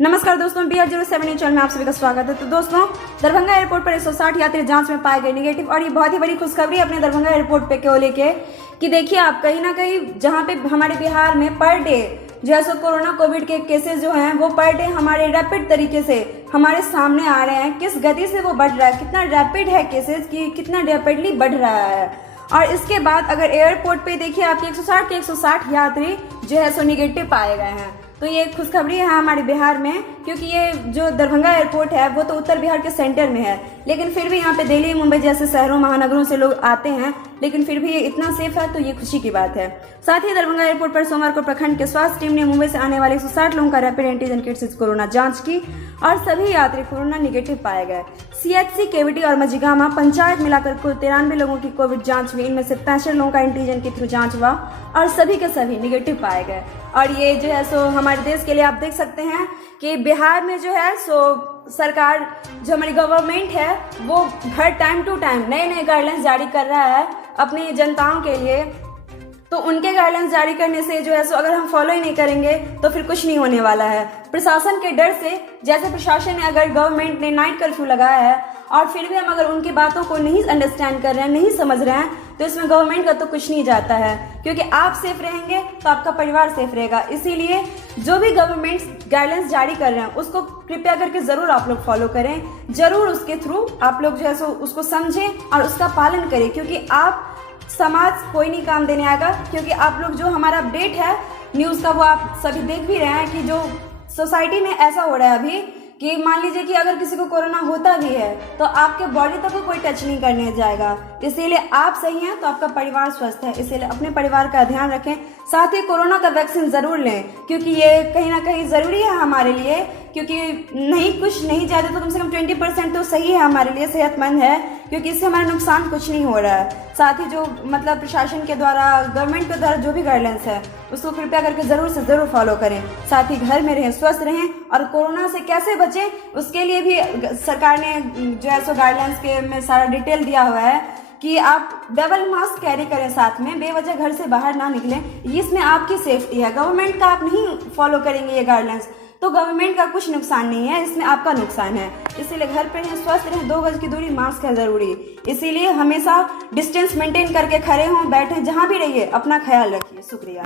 नमस्कार दोस्तों, BR07 channel में आप सभी का स्वागत है। तो दोस्तों, दरभंगा एयरपोर्ट पर 160 यात्री जांच में पाए गए निगेटिव। और ये बहुत ही बड़ी खुशखबरी अपने दरभंगा एयरपोर्ट पे को लेके कि देखिए आप कहीं ना कहीं जहां पे हमारे बिहार में पर डे जो है सो कोरोना कोविड के केसेस जो हैं वो पर डे हमारे रैपिड तरीके से हमारे सामने आ रहे हैं। किस गति से वो बढ़ रहा है, कितना रैपिड है केसेस की, कितना रैपिडली बढ़ रहा है। और इसके बाद अगर एयरपोर्ट पे देखिए आपके 160 के 160 यात्री जो है सो निगेटिव पाए गए हैं। तो ये खुशखबरी है हमारे बिहार में, क्योंकि ये जो दरभंगा एयरपोर्ट है वो तो उत्तर बिहार के सेंटर में है, लेकिन फिर भी यहाँ पे दिल्ली मुंबई जैसे शहरों महानगरों से लोग आते हैं, लेकिन फिर भी ये इतना सेफ है, तो ये खुशी की बात है। साथ ही दरभंगा एयरपोर्ट पर सोमवार को प्रखंड के स्वास्थ्य टीम ने मुंबई से आने वाले 160 लोगों का रैपिड एंटीजन किट से कोरोना जांच की और सभी यात्री कोरोना निगेटिव पाए गए। CHC, केवटी और मझिगामा पंचायत मिलाकर कुल 93 लोगों की कोविड जांच हुई। इनमें से 65 लोगों का एंटीजन के थ्रू जांच हुआ और सभी के सभी निगेटिव पाए गए। और ये जो है सो हमारे देश के लिए आप देख सकते हैं कि बिहार में जो है सो सरकार, जो हमारी गवर्नमेंट है, वो हर टाइम टू टाइम नए नए गाइडलाइंस जारी कर रहा है अपनी जनताओं के लिए। तो उनके गाइडलाइंस जारी करने से जो है सो अगर हम फॉलो ही नहीं करेंगे तो फिर कुछ नहीं होने वाला है। प्रशासन के डर से, जैसे प्रशासन ने, अगर गवर्नमेंट ने नाइट कर्फ्यू लगाया है और फिर भी हम अगर उनकी बातों को नहीं अंडरस्टैंड कर रहे हैं, नहीं समझ रहे हैं, तो इसमें गवर्नमेंट का तो कुछ नहीं जाता है, क्योंकि आप सेफ रहेंगे तो आपका परिवार सेफ रहेगा। इसीलिए जो भी गवर्नमेंट गाइडलाइंस जारी कर रहे हैं उसको कृपया करके जरूर आप लोग फॉलो करें, जरूर उसके थ्रू आप लोग जो है सो उसको समझें और उसका पालन करें, क्योंकि आप समाज कोई नहीं काम देने आएगा। क्योंकि आप लोग जो हमारा अपडेट है न्यूज़ का वो आप सभी देख भी रहे हैं कि जो सोसाइटी में ऐसा हो रहा है अभी कि मान लीजिए कि अगर किसी को कोरोना होता भी है तो आपके बॉडी तक को कोई टच नहीं करने जाएगा। इसीलिए आप सही हैं तो आपका परिवार स्वस्थ है, इसीलिए अपने परिवार का ध्यान रखें। साथ ही कोरोना का वैक्सीन जरूर लें, क्योंकि ये कहीं ना कहीं जरूरी है हमारे लिए, क्योंकि नहीं कुछ नहीं ज्यादा तो कम से कम 20% तो सही है हमारे लिए, सेहतमंद है, क्योंकि इससे हमारा नुकसान कुछ नहीं हो रहा है। साथ ही जो मतलब प्रशासन के द्वारा, गवर्नमेंट के द्वारा जो भी गाइडलाइंस है उसको कृपया करके जरूर से जरूर फॉलो करें। साथ ही घर में रहें, स्वस्थ रहें और कोरोना से कैसे बचें उसके लिए भी सरकार ने जो है सो गाइडलाइंस के में सारा डिटेल दिया हुआ है कि आप डबल मास्क कैरी करें, साथ में बेवजह घर से बाहर ना निकलें। इसमें आपकी सेफ्टी है। गवर्नमेंट का आप नहीं फॉलो करेंगे ये गाइडलाइंस तो गवर्नमेंट का कुछ नुकसान नहीं है, इसमें आपका नुकसान है। इसीलिए घर पे रहें, स्वस्थ रहें, 2 गज की दूरी, मास्क है जरूरी। इसीलिए हमेशा डिस्टेंस मेंटेन करके खड़े हों, बैठें, जहां भी रहिए अपना ख्याल रखिए। शुक्रिया।